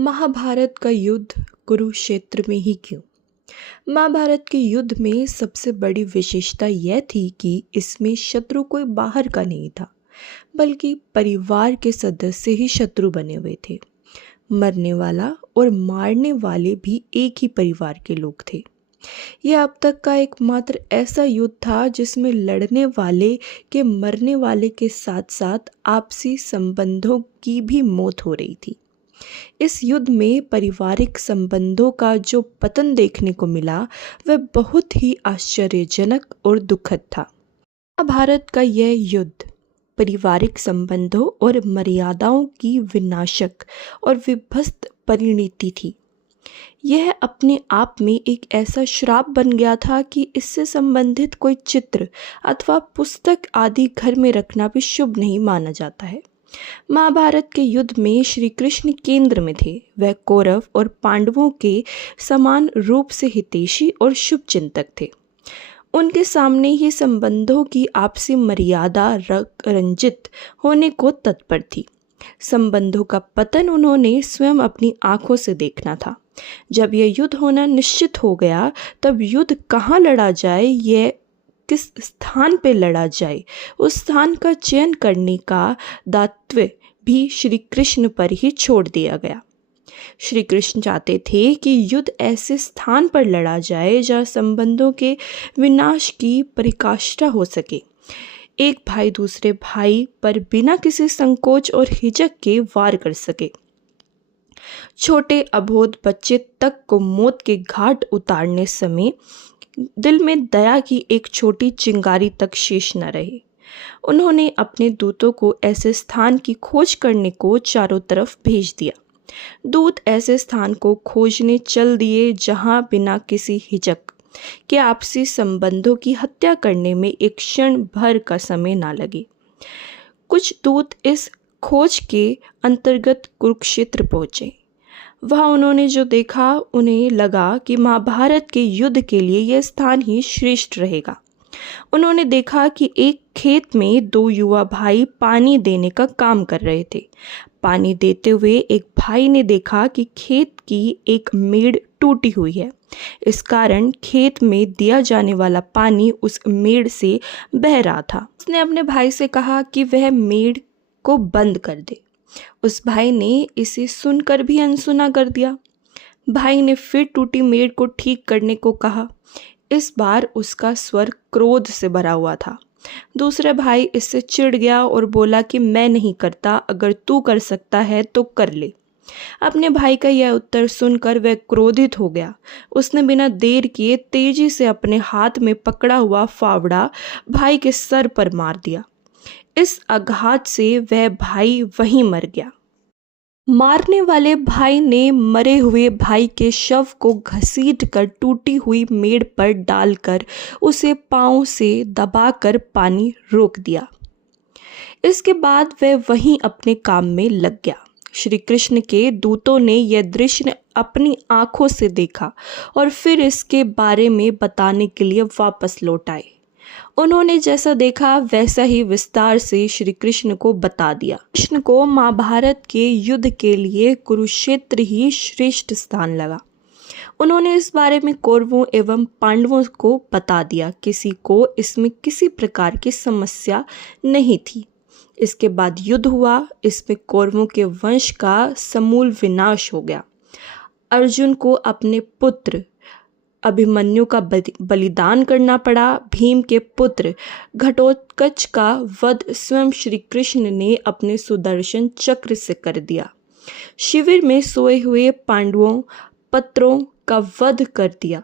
महाभारत का युद्ध कुरुक्षेत्र में ही क्यों? महाभारत के युद्ध में सबसे बड़ी विशेषता यह थी कि इसमें शत्रु कोई बाहर का नहीं था, बल्कि परिवार के सदस्य ही शत्रु बने हुए थे। मरने वाला और मारने वाले भी एक ही परिवार के लोग थे। यह अब तक का एकमात्र ऐसा युद्ध था जिसमें लड़ने वाले के मरने वाले के साथ साथ आपसी संबंधों की भी मौत हो रही थी। इस युद्ध में पारिवारिक संबंधों का जो पतन देखने को मिला वह बहुत ही आश्चर्यजनक और दुखद था। महाभारत का यह युद्ध पारिवारिक संबंधों और मर्यादाओं की विनाशक और विभस्त परिणति थी। यह अपने आप में एक ऐसा श्राप बन गया था कि इससे संबंधित कोई चित्र अथवा पुस्तक आदि घर में रखना भी शुभ नहीं माना जाता है। महाभारत के युद्ध में श्री कृष्ण केंद्र में थे। वह कौरव और पांडवों के समान रूप से हितैषी और शुभ चिंतक थे। उनके सामने ही संबंधों की आपसी मर्यादा रंजित होने को तत्पर थी। संबंधों का पतन उन्होंने स्वयं अपनी आंखों से देखना था। जब यह युद्ध होना निश्चित हो गया, तब युद्ध कहाँ लड़ा जाए, यह किस स्थान पर लड़ा जाए, उस स्थान का चयन करने का दायित्व भी श्री कृष्ण पर ही छोड़ दिया गया। श्री कृष्ण चाहते थे कि युद्ध ऐसे स्थान पर लड़ा जाए जहाँ संबंधों के विनाश की पराकाष्ठा हो सके। एक भाई दूसरे भाई पर बिना किसी संकोच और हिचक के वार कर सके। छोटे अबोध बच्चे तक को मौत के घाट उतारने समय दिल में दया की एक छोटी चिंगारी तक शेष न रहे। उन्होंने अपने दूतों को ऐसे स्थान की खोज करने को चारों तरफ भेज दिया। दूत ऐसे स्थान को खोजने चल दिए जहां बिना किसी हिचक के आपसी संबंधों की हत्या करने में एक क्षण भर का समय ना लगे। कुछ दूत इस खोज के अंतर्गत कुरुक्षेत्र पहुंचे। वहाँ उन्होंने जो देखा, उन्हें लगा कि महाभारत के युद्ध के लिए यह स्थान ही श्रेष्ठ रहेगा। उन्होंने देखा कि एक खेत में दो युवा भाई पानी देने का काम कर रहे थे। पानी देते हुए एक भाई ने देखा कि खेत की एक मेड़ टूटी हुई है। इस कारण खेत में दिया जाने वाला पानी उस मेड़ से बह रहा था। उसने अपने भाई से कहा कि वह मेड़ को बंद कर दे। उस भाई ने इसे सुनकर भी अनसुना कर दिया। भाई ने फिर टूटी मेड़ को ठीक करने को कहा। इस बार उसका स्वर क्रोध से भरा हुआ था। दूसरा भाई इससे चिढ़ गया और बोला कि मैं नहीं करता, अगर तू कर सकता है तो कर ले। अपने भाई का यह उत्तर सुनकर वह क्रोधित हो गया। उसने बिना देर किए तेजी से अपने हाथ में पकड़ा हुआ फावड़ा भाई के सर पर मार दिया। इस आघात से वह भाई वहीं मर गया। मारने वाले भाई ने मरे हुए भाई के शव को घसीटकर टूटी हुई मेड़ पर डालकर उसे पांव से दबाकर पानी रोक दिया। इसके बाद वह वहीं अपने काम में लग गया। श्री कृष्ण के दूतों ने यह दृश्य अपनी आंखों से देखा और फिर इसके बारे में बताने के लिए वापस लौट आए। उन्होंने जैसा देखा वैसा ही विस्तार से श्री कृष्ण को बता दिया। कृष्ण को महाभारत के युद्ध के लिए कुरुक्षेत्र ही श्रेष्ठ स्थान लगा। उन्होंने इस बारे में कौरवों एवं पांडवों को बता दिया। किसी को इसमें किसी प्रकार की समस्या नहीं थी। इसके बाद युद्ध हुआ। इसमें कौरवों के वंश का समूल विनाश हो गया। अर्जुन को अपने पुत्र अभिमन्यु का बलिदान करना पड़ा। भीम के पुत्र घटोत्कच का वध स्वयं श्री कृष्ण ने अपने सुदर्शन चक्र से कर दिया। शिविर में सोए हुए पांडवों पत्रों का वध कर दिया।